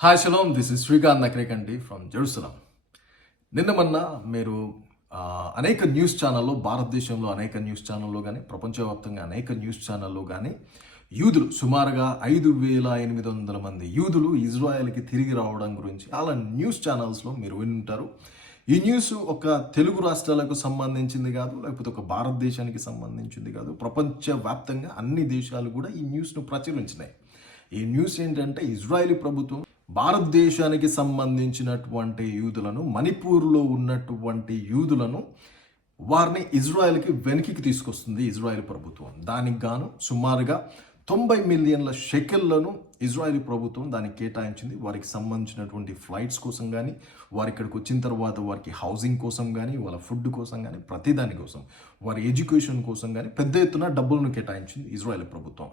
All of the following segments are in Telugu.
Hi shalom. This is Srikanth Nakrekandi from Jerusalem నిన్న మొన్న మీరు అనేక న్యూస్ ఛానల్లో భారతదేశంలో అనేక న్యూస్ ఛానల్లో కానీ ప్రపంచవ్యాప్తంగా అనేక న్యూస్ ఛానల్లో కానీ యూదులు సుమారుగా ఐదు వేల ఎనిమిది వందల మంది యూదులు ఇజ్రాయెల్కి తిరిగి రావడం గురించి అలా న్యూస్ ఛానల్స్లో మీరు వింటారు ఈ న్యూస్ ఒక తెలుగు రాష్ట్రాలకు సంబంధించింది కాదు లేకపోతే ఒక భారతదేశానికి సంబంధించింది కాదు ప్రపంచవ్యాప్తంగా అన్ని దేశాలు కూడా ఈ న్యూస్ను ప్రచురించినాయి. ఈ న్యూస్ ఏంటంటే ఇజ్రాయెల్ ప్రభుత్వం భారతదేశానికి సంబంధించినటువంటి యూదులను మణిపూర్లో ఉన్నటువంటి యూదులను వారిని ఇజ్రాయెల్కి వెనక్కి తీసుకొస్తుంది ఇజ్రాయెల్ ప్రభుత్వం. దానికి గాను సుమారుగా తొంభై మిలియన్ల షెకెళ్ళను ఇజ్రాయెల్ ప్రభుత్వం దానికి కేటాయించింది. వారికి సంబంధించినటువంటి ఫ్లైట్స్ కోసం కానీ వారి ఇక్కడికి వచ్చిన తర్వాత వారికి హౌసింగ్ కోసం కానీ వాళ్ళ ఫుడ్ కోసం కానీ ప్రతిదాని కోసం వారి ఎడ్యుకేషన్ కోసం కానీ పెద్ద ఎత్తున డబ్బులను కేటాయించింది ఇజ్రాయెల్ ప్రభుత్వం.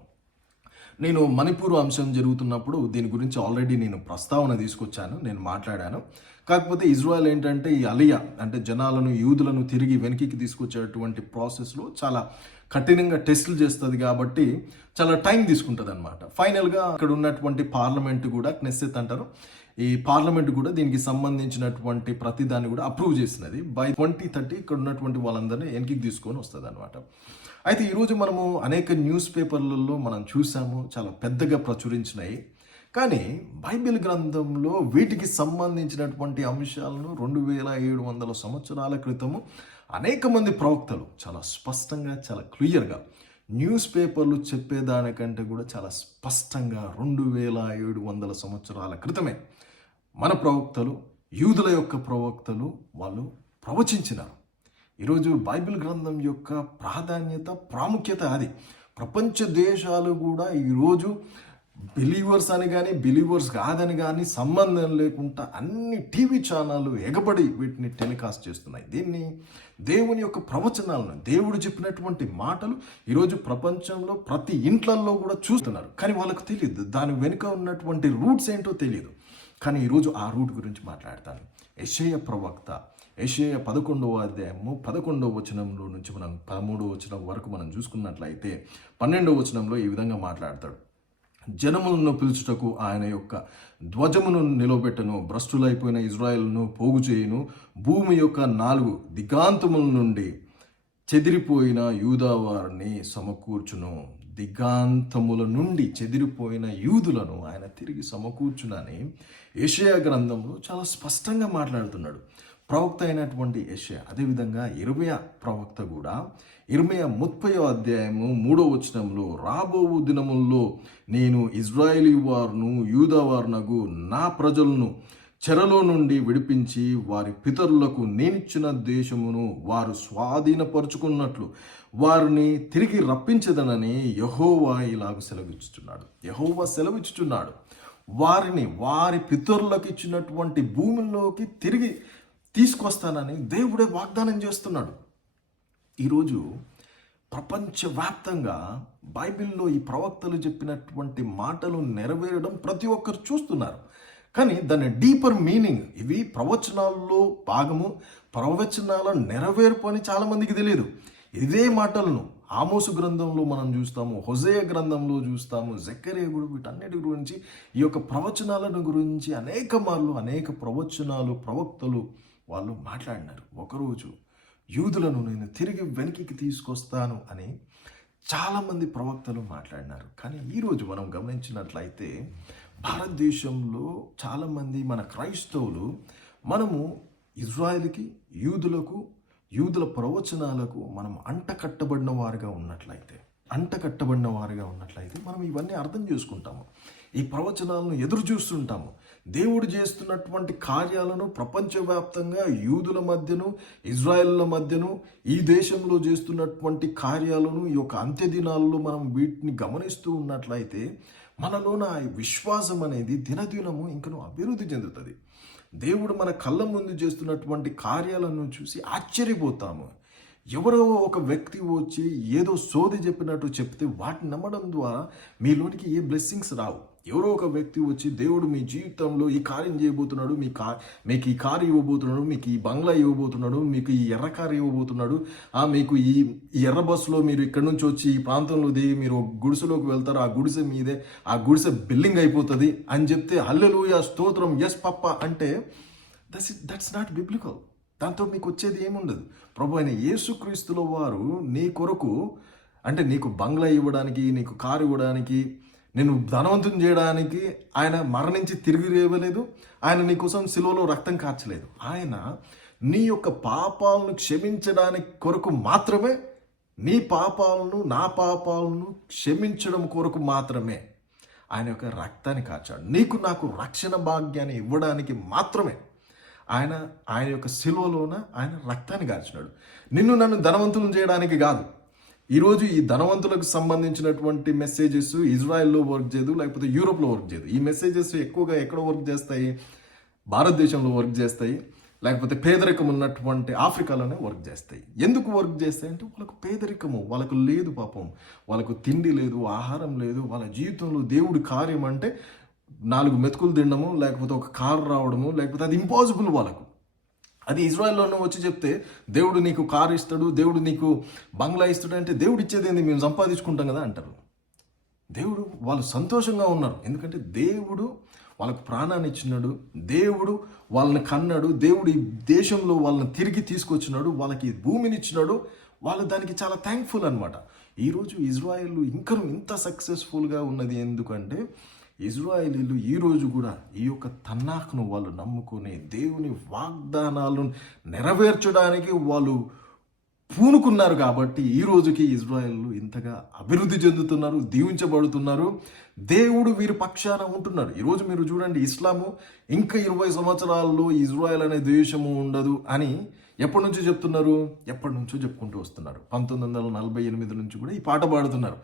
నేను మణిపూర్ అంశం జరుగుతున్నప్పుడు దీని గురించి ఆల్రెడీ నేను ప్రస్తావన తీసుకొచ్చాను నేను మాట్లాడాను. కాకపోతే ఇజ్రాయెల్ ఏంటంటే ఈ అలియా అంటే జనాలను యూదులను తిరిగి వెనక్కి తీసుకొచ్చేటువంటి ప్రాసెస్లో చాలా కఠినంగా టెస్టులు చేస్తుంది కాబట్టి చాలా టైం తీసుకుంటుంది అనమాట ఫైనల్గా అక్కడ ఉన్నటువంటి పార్లమెంట్ కూడా క్నెస్సెత్ అంటారు. ఈ పార్లమెంట్ కూడా దీనికి సంబంధించినటువంటి ప్రతి దాన్ని కూడా అప్రూవ్ చేసినది. బై ట్వంటీ థర్టీ ఇక్కడ ఉన్నటువంటి వాళ్ళందరినీ వెనక్కి తీసుకొని వస్తుంది అనమాట అయితే ఈరోజు మనము అనేక న్యూస్ పేపర్లలో మనం చూసాము చాలా పెద్దగా ప్రచురించినాయి. కానీ బైబిల్ గ్రంథంలో వీటికి సంబంధించినటువంటి అంశాలను రెండు వేల ఏడు వందల సంవత్సరాల క్రితము అనేక మంది ప్రవక్తలు చాలా స్పష్టంగా చాలా క్లియర్గా న్యూస్ పేపర్లు చెప్పేదానికంటే కూడా చాలా స్పష్టంగా రెండు వేల ఏడు వందల సంవత్సరాల క్రితమే మన ప్రవక్తలు యూదుల యొక్క ప్రవక్తలు వాళ్ళు ప్రవచించినారు. ఈరోజు బైబిల్ గ్రంథం యొక్క ప్రాధాన్యత ప్రాముఖ్యత అది. ప్రపంచ దేశాలు కూడా ఈరోజు బిలీవర్స్ అని కానీ బిలీవర్స్ కాదని కానీ సంబంధం లేకుండా అన్ని టీవీ ఛానళ్ళు ఎగబడి వీటిని టెలికాస్ట్ చేస్తున్నాయి. దీన్ని దేవుని యొక్క ప్రవచనాలను దేవుడు చెప్పినటువంటి మాటలు ఈరోజు ప్రపంచంలో ప్రతి ఇంట్లల్లో కూడా చూస్తున్నారు. కానీ వాళ్ళకు తెలియదు దాని వెనుక ఉన్నటువంటి రూట్స్ ఏంటో తెలియదు కానీ ఈరోజు ఆ రూట్ గురించి మాట్లాడతాను. యెషయ ప్రవక్త యెషయ పదకొండవ అధ్యాయము పదకొండవ వచనంలో నుంచి మనం పదమూడవ వచనం వరకు మనం చూసుకున్నట్లయితే పన్నెండవ వచనంలో ఈ విధంగా మాట్లాడతాడు. జనములను పిలుచుటకు ఆయన యొక్క ధ్వజమును నిలబెట్టను భ్రష్టులైపోయిన ఇజ్రాయెల్ను పోగు చేయును. భూమి యొక్క నాలుగు దిగాంతముల నుండి చెదిరిపోయిన యూదావారిని సమకూర్చును. దిగాంతముల నుండి చెదిరిపోయిన యూదులను ఆయన తిరిగి సమకూర్చునని ఏషియా గ్రంథంలో చాలా స్పష్టంగా మాట్లాడుతున్నాడు. ప్రవక్త అయినటువంటి యెషయా అదేవిధంగా ఇరుమయా ప్రవక్త కూడా ఇరవై ముప్పయో అధ్యాయము మూడో వచనంలో రాబోవు దినముల్లో నేను ఇజ్రాయేలీ వారును యూదవారునగు నా ప్రజలను చెరలో నుండి విడిపించి వారి పితరులకు నేనిచ్చిన దేశమును వారు స్వాధీనపరుచుకున్నట్లు వారిని తిరిగి రప్పించదనని యహోవా ఇలాగ సెలవిచ్చుచున్నాడు. యహోవా సెలవిచ్చుచున్నాడు. వారిని వారి పితరులకు ఇచ్చినటువంటి భూమిలోకి తిరిగి తీసుకొస్తానని దేవుడే వాగ్దానం చేస్తున్నాడు. ఈరోజు ప్రపంచవ్యాప్తంగా బైబిల్లో ఈ ప్రవక్తలు చెప్పినటువంటి మాటలు నెరవేరడం ప్రతి ఒక్కరు చూస్తున్నారు. కానీ దాని డీపర్ మీనింగ్ ఇవి ప్రవచనాల్లో భాగము ప్రవచనాల నెరవేర్పు అని చాలామందికి తెలియదు ఇదే మాటలను ఆమోసు గ్రంథంలో మనం చూస్తాము హొజేయ గ్రంథంలో చూస్తాము జక్కరే గుడి వీటన్నిటి గురించి ఈ యొక్క ప్రవచనాలను గురించి అనేక మార్లు అనేక ప్రవచనాలు ప్రవక్తలు వాళ్ళు మాట్లాడినారు. ఒకరోజు యూదులను నేను తిరిగి వెనక్కి తీసుకొస్తాను అని చాలామంది ప్రవక్తలు మాట్లాడినారు. కానీ ఈరోజు మనం గమనించినట్లయితే భారతదేశంలో చాలామంది మన క్రైస్తవులు మనము ఇజ్రాయెల్కి యూదులకు యూదుల ప్రవచనాలకు మనం అంట కట్టబడిన వారుగా ఉన్నట్లయితే అంట కట్టబడిన ఉన్నట్లయితే మనం ఇవన్నీ అర్థం చేసుకుంటాము. ఈ ప్రవచనాలను ఎదురు చూస్తుంటాము. దేవుడు చేస్తున్నటువంటి కార్యాలను ప్రపంచవ్యాప్తంగా యూదుల మధ్యను ఇజ్రాయెల్ల మధ్యను ఈ దేశంలో చేస్తున్నటువంటి కార్యాలను ఈ యొక్క అంత్య దినాల్లో మనం వీటిని గమనిస్తూ ఉన్నట్లయితే మనలోన విశ్వాసం అనేది దినదినము ఇంకను అభివృద్ధి చెందుతుంది. దేవుడు మన కళ్ళ ముందు చేస్తున్నటువంటి కార్యాలను చూసి ఆశ్చర్యపోతాము. ఎవరో ఒక వ్యక్తి వచ్చి ఏదో సోది చెప్పినట్టు చెప్తే వాటిని నమ్మడం ద్వారా మీలోనికి ఏ బ్లెస్సింగ్స్ రావు. ఎవరో ఒక వ్యక్తి వచ్చి దేవుడు మీ జీవితంలో ఈ కార్యం చేయబోతున్నాడు మీ కా మీకు ఈ కారు ఇవ్వబోతున్నాడు మీకు ఈ బంగ్లా ఇవ్వబోతున్నాడు మీకు ఈ ఎర్ర కారు ఇవ్వబోతున్నాడు. ఆ మీకు ఈ ఎర్ర బస్సులో మీరు ఇక్కడ నుంచి వచ్చి ఈ ప్రాంతంలో దిగి మీరు గుడిసెలోకి వెళ్తారు ఆ గుడిసె మీదే ఆ గుడిసె బిల్డింగ్ అయిపోతుంది అని చెప్తే హల్లెలూయా స్తోత్రం ఎస్ పప్ప అంటే దట్స్ దట్స్ నాట్ బిబ్లికల్ దాంతో మీకు వచ్చేది ఏముండదు. ప్రభు అయిన యేసుక్రీస్తుల వారు నీ కొరకు అంటే నీకు బంగ్లా ఇవ్వడానికి నీకు కారు ఇవ్వడానికి నేను ధనవంతం చేయడానికి ఆయన మరణించి తిరిగి రేవలేదు ఆయన నీ కోసం సిలువలో రక్తం కార్చలేదు. ఆయన నీ యొక్క పాపాలను క్షమించడానికి కొరకు మాత్రమే నీ పాపాలను నా పాపాలను క్షమించడం కొరకు మాత్రమే ఆయన యొక్క రక్తాన్ని కాచాడు నీకు నాకు రక్షణ భాగ్యాన్ని ఇవ్వడానికి మాత్రమే ఆయన ఆయన యొక్క సిలువలోన ఆయన రక్తాన్ని గార్చినాడు. నిన్ను నన్ను ధనవంతులను చేయడానికి కాదు. ఈరోజు ఈ ధనవంతులకు సంబంధించినటువంటి మెసేజెస్ ఇజ్రాయెల్లో వర్క్ చేయదు లేకపోతే యూరోప్లో వర్క్ చేయదు. ఈ మెసేజెస్ ఎక్కువగా ఎక్కడ వర్క్ చేస్తాయి? భారతదేశంలో వర్క్ చేస్తాయి లేకపోతే పేదరికం ఉన్నటువంటి ఆఫ్రికాలోనే వర్క్ చేస్తాయి. ఎందుకు వర్క్ చేస్తాయి అంటే వాళ్ళకు పేదరికము వాళ్ళకు లేదు పాపం. వాళ్ళకు తిండి లేదు ఆహారం లేదు వాళ్ళ జీవితంలో దేవుడి కార్యం అంటే నాలుగు మెతుకులు తినడము లేకపోతే ఒక కారు రావడము లేకపోతే అది ఇంపాసిబుల్ వాళ్ళకు. అది ఇజ్రాయెల్లోనూ వచ్చి చెప్తే దేవుడు నీకు కారు ఇస్తాడు దేవుడు నీకు బంగ్లా ఇస్తాడు అంటే దేవుడు ఇచ్చేదేంది మేము సంపాదించుకుంటాం కదా అంటారు. దేవుడు వాళ్ళు సంతోషంగా ఉన్నారు. ఎందుకంటే దేవుడు వాళ్ళకు ప్రాణాన్ని ఇచ్చినాడు దేవుడు వాళ్ళని కన్నాడు దేవుడు ఈ దేశంలో వాళ్ళని తిరిగి తీసుకొచ్చినాడు వాళ్ళకి భూమిని ఇచ్చినాడు వాళ్ళు దానికి చాలా థ్యాంక్ఫుల్ అనమాట ఈరోజు ఇజ్రాయెల్ ఇంకా ఇంత సక్సెస్ఫుల్గా ఉన్నది ఎందుకంటే ఇజ్రాయేలీలు ఈ రోజు కూడా ఈ యొక్క తన్నాఖను వాళ్ళు నమ్ముకొని దేవుని వాగ్దానాలను నెరవేర్చడానికి వాళ్ళు పూనుకున్నారు కాబట్టి ఈ రోజుకి ఇజ్రాయెల్ ఇంతగా అభివృద్ధి చెందుతున్నారు దీవించబడుతున్నారు. దేవుడు వీరి పక్షాన ఉంటున్నారు ఈరోజు మీరు చూడండి ఇస్లాము ఇంకా ఇరవై సంవత్సరాల్లో ఇజ్రాయెల్ అనే దేశము ఉండదు అని ఎప్పటి నుంచో చెప్తున్నారు? ఎప్పటి నుంచో చెప్పుకుంటూ వస్తున్నారు. పంతొమ్మిది వందల నలభై ఎనిమిది నుంచి కూడా ఈ పాట పాడుతున్నారు.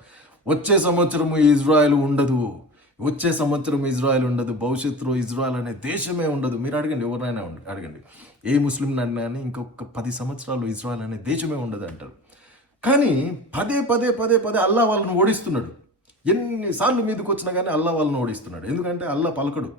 వచ్చే సంవత్సరము ఇజ్రాయెల్ ఉండదు. వచ్చే సంవత్సరం ఇజ్రాయెల్ ఉండదు భవిష్యత్తులో ఇజ్రాయెల్ అనే దేశమే ఉండదు. మీరు అడగండి ఎవరైనా అడగండి. ఏ ముస్లిం అన్నా ఇంకొక పది సంవత్సరాలు ఇజ్రాయెల్ అనే దేశమే ఉండదు అంటారు. కానీ పదే పదే పదే పదే అల్లా వాళ్ళని ఓడిస్తున్నాడు. ఎన్నిసార్లు మీదకి వచ్చినా కానీ అల్లా వాళ్ళని ఓడిస్తున్నాడు. ఎందుకంటే అల్లా పలకడు.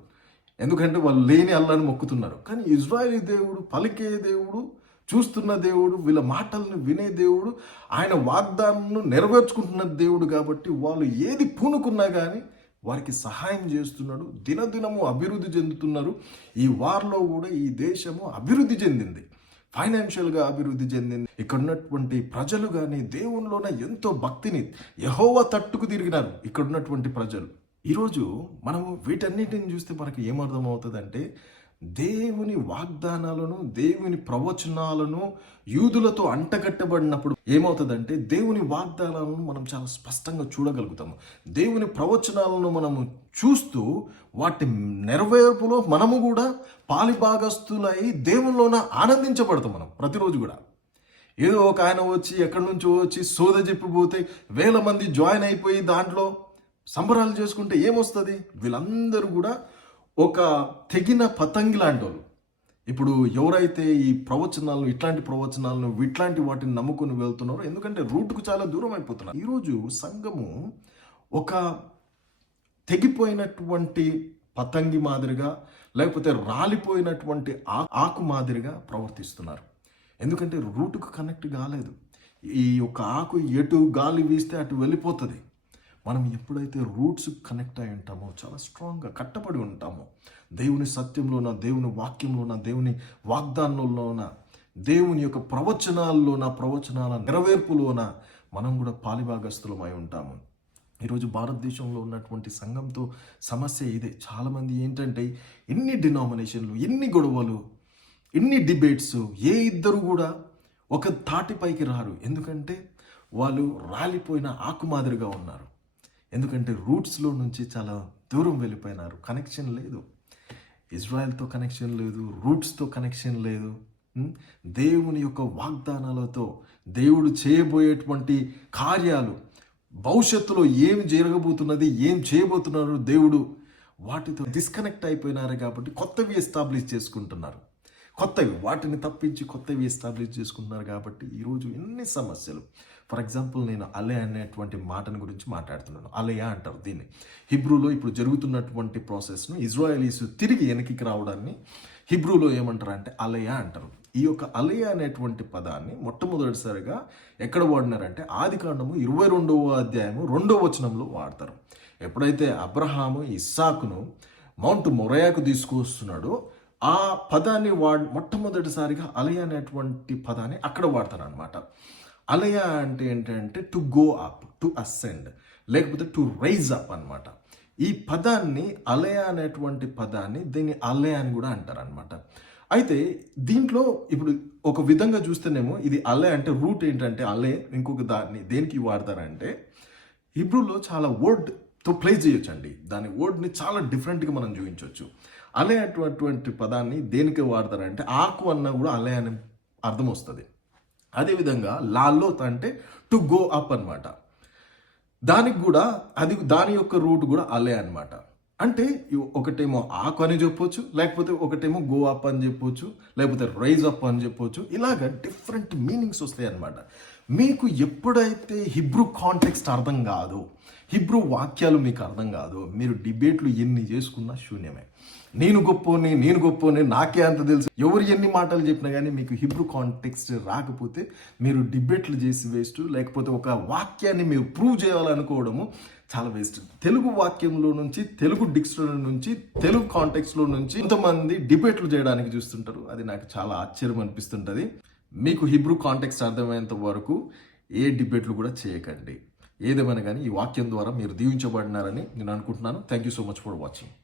ఎందుకంటే వాళ్ళు లేని అల్లాని మొక్కుతున్నారు. కానీ ఇజ్రాయలీ దేవుడు పలికే దేవుడు చూస్తున్న దేవుడు వీళ్ళ మాటలను వినే దేవుడు ఆయన వాగ్దానం నెరవేర్చుకుంటున్న దేవుడు కాబట్టి వాళ్ళు ఏది పూనుకున్నా కానీ వారికి సహాయం చేస్తున్నాడు దినదినము అభివృద్ధి చెందుతున్నారు. ఈ వార్లో కూడా ఈ దేశము అభివృద్ధి చెందింది. ఫైనాన్షియల్గా అభివృద్ధి చెందింది. ఇక్కడ ఉన్నటువంటి ప్రజలు కానీ దేవునిలోన ఎంతో భక్తిని యహోవ తట్టుకు తిరిగినారు ఇక్కడ ఉన్నటువంటి ప్రజలు. ఈరోజు మనము వీటన్నిటిని చూస్తే మనకి ఏమర్థమవుతుందంటే దేవుని వాగ్దానాలను దేవుని ప్రవచనాలను యూదులతో అంటగట్టబడినప్పుడు ఏమవుతుందంటే దేవుని వాగ్దానాలను మనం చాలా స్పష్టంగా చూడగలుగుతాము. దేవుని ప్రవచనాలను మనము చూస్తూ వాటి నెరవేర్పులో మనము కూడా పాలిభాగస్తులై దేవుల్లోన ఆనందించబడతాం మనం ప్రతిరోజు కూడా. ఏదో ఒక ఆయన వచ్చి ఎక్కడి నుంచో వచ్చి సోద చెప్పిపోతే వేల మంది జాయిన్ అయిపోయి దాంట్లో సంబరాలు చేసుకుంటే ఏమొస్తుంది? వీళ్ళందరూ కూడా ఒక తెగిన పతంగి లాంటి వాళ్ళు ఇప్పుడు ఎవరైతే ఈ ప్రవచనాలను ఇట్లాంటి ప్రవచనాలను ఇట్లాంటి వాటిని నమ్ముకొని వెళ్తున్నారో ఎందుకంటే రూట్కు చాలా దూరం అయిపోతున్నారు ఈరోజు సంఘము ఒక తెగిపోయినటువంటి పతంగి మాదిరిగా లేకపోతే రాలిపోయినటువంటి ఆ- ఆకు మాదిరిగా ప్రవర్తిస్తున్నారు. ఎందుకంటే రూటుకు కనెక్ట్ కాలేదు. ఈ యొక్క ఆకు ఎటు గాలి వీస్తే అటు వెళ్ళిపోతుంది. మనం ఎప్పుడైతే రూట్స్ కనెక్ట్ అయి ఉంటామో చాలా స్ట్రాంగ్గా కట్టబడి ఉంటామో దేవుని సత్యంలోన దేవుని వాక్యంలోన దేవుని వాగ్దానంలోన దేవుని యొక్క ప్రవచనాల్లోన ప్రవచనాల నెరవేర్పులోన మనం కూడా పాలిభాగస్థులమై ఉంటాము. ఈరోజు భారతదేశంలో ఉన్నటువంటి సంఘంతో సమస్య ఇదే. చాలామంది ఏంటంటే ఎన్ని డినామినేషన్లు ఎన్ని గొడవలు ఎన్ని డిబేట్స్ ఏ ఇద్దరు కూడా ఒక తాటిపైకి రారు. ఎందుకంటే వాళ్ళు రాలిపోయిన ఆకు మాదిరిగా ఉన్నారు. ఎందుకంటే రూట్స్లో నుంచి చాలా దూరం వెళ్ళిపోయినారు. కనెక్షన్ లేదు. ఇజ్రాయెల్తో కనెక్షన్ లేదు రూట్స్తో కనెక్షన్ లేదు. దేవుని యొక్క వాగ్దానాలతో దేవుడు చేయబోయేటువంటి కార్యాలు భవిష్యత్తులో ఏం జరగబోతున్నది ఏం చేయబోతున్నారు దేవుడు వాటితో డిస్కనెక్ట్ అయిపోయినారు కాబట్టి కొత్తవి ఎస్టాబ్లిష్ చేసుకుంటున్నారు. కొత్తవి వాటిని తప్పించి కొత్తవి ఎస్టాబ్లిష్ చేసుకుంటున్నారు కాబట్టి ఈరోజు ఎన్ని సమస్యలు. ఫర్ ఎగ్జాంపుల్ నేను అలే అనేటువంటి మాటను గురించి మాట్లాడుతున్నాను. అలయా అంటారు దీన్ని. హిబ్రూలో ఇప్పుడు జరుగుతున్నటువంటి ప్రాసెస్ను ఇజ్రాయలీస్ తిరిగి వెనక్కి రావడాన్ని హిబ్రూలో ఏమంటారు అంటే అలయా అంటారు. ఈ యొక్క అలయ అనేటువంటి పదాన్ని మొట్టమొదటిసారిగా ఎక్కడ వాడినారంటే ఆది కాండము ఇరవై రెండవ అధ్యాయము రెండవ వచనంలో వాడతారు. ఎప్పుడైతే అబ్రహాము ఇస్సాకును మౌంట్ మొరయాకు తీసుకువస్తున్నాడో ఆ పదాన్ని వాడి మొట్టమొదటిసారిగా అలయ అనేటువంటి పదాన్ని అక్కడ వాడతారు అనమాట అలయ అంటే ఏంటంటే to go up to ascend లేకపోతే టు రైజ్ అప్ అన్నమాట. ఈ పదాన్ని అలయ అనేటువంటి పదాన్ని దీన్ని అలయ అని కూడా అంటారు అనమాట అయితే దీంట్లో ఇప్పుడు ఒక విధంగా చూస్తేనేమో ఇది అలే అంటే రూట్ ఏంటంటే అలే ఇంకొక దాన్ని దేనికి వాడతారంటే హిబ్రూలో చాలా వర్డ్తో ప్లే చేయొచ్చండి. దాని వర్డ్ని చాలా డిఫరెంట్గా మనం చూపించవచ్చు అలే అటువంటి పదాన్ని దేనికి వాడతారంటే ఆకు అన్నా కూడా అలే అని అర్థం వస్తుంది. అదేవిధంగా లాలోత్ అంటే టు గో అప్ అన్నమాట. దానికి కూడా అది దాని యొక్క రూట్ కూడా అలే అనమాట అంటే ఒకటేమో ఆకు అని చెప్పొచ్చు లేకపోతే ఒకటేమో గో అప్ అని చెప్పొచ్చు లేకపోతే రైజ్ అప్ అని చెప్పొచ్చు ఇలాగ డిఫరెంట్ మీనింగ్స్ వస్తాయి అనమాట మీకు ఎప్పుడైతే హిబ్రూ కాంటెక్స్ట్ అర్థం కాదు హిబ్రూ వాక్యాలు మీకు అర్థం కాదు మీరు డిబేట్లు ఎన్ని చేసుకున్నా శూన్యమే. నేను గొప్పోని నేను గొప్పోని నాకే అంత తెలుసు. ఎవరు ఎన్ని మాటలు చెప్పినా కానీ మీకు హిబ్రూ కాంటెక్స్ట్ రాకపోతే మీరు డిబేట్లు చేసి వేస్ట్ లేకపోతే ఒక వాక్యాన్ని మీరు ప్రూవ్ చేయాలనుకోవడము చాలా వేస్ట్ తెలుగు వాక్యంలో నుంచి తెలుగు డిక్షనరీ నుంచి తెలుగు కాంటెక్స్లో నుంచి కొంతమంది డిబేట్లు చేయడానికి చూస్తుంటారు. అది నాకు చాలా ఆశ్చర్యం అనిపిస్తుంటుంది. మీకు హిబ్రూ కాంటెక్స్ట్ అర్థమయ్యేంత వరకు ఏ డిబేట్లు కూడా చేయకండి. ఏదేమైనా కానీ ఈ వాక్యం ద్వారా మీరు దీవించబడినారని నేను అనుకుంటున్నాను. Thank you so much for watching